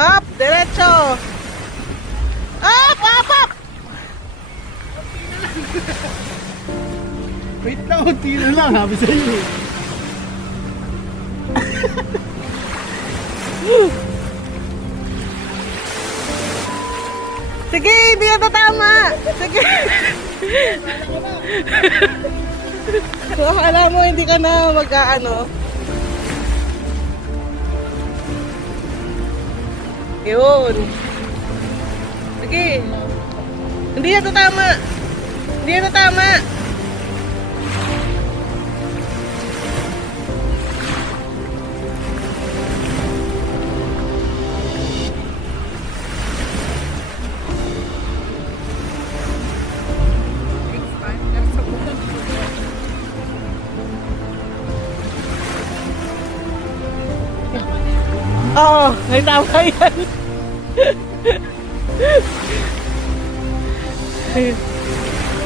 Up, diretso. Up, up, up. Wait lang, unti na lang, sabi sa'yo eh. Sige, hindi ka tatama. Sige. So, akala mo hindi ka na mag-ano. Yun. Sige. Hindi na tatama. Hindi na tatama. Oo, may tama yan.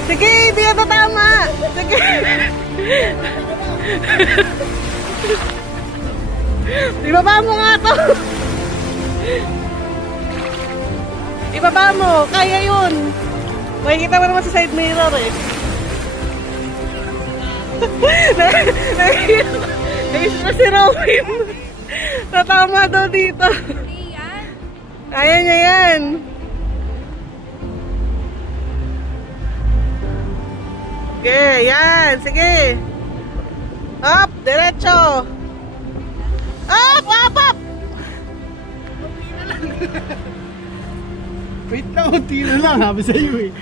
Sige, hindi ka tatama. Sige. Ibaba mo nga to. Ibaba mo, kaya yun. Makikita mo naman sa side mirror eh. Nag-isip na si Robin. Tatama daw dito. Kaya niya yan. Okay, yan. Sige. Up, diretso. Up, up, up. Wait lang, unti na lang, sabi sa'yo eh.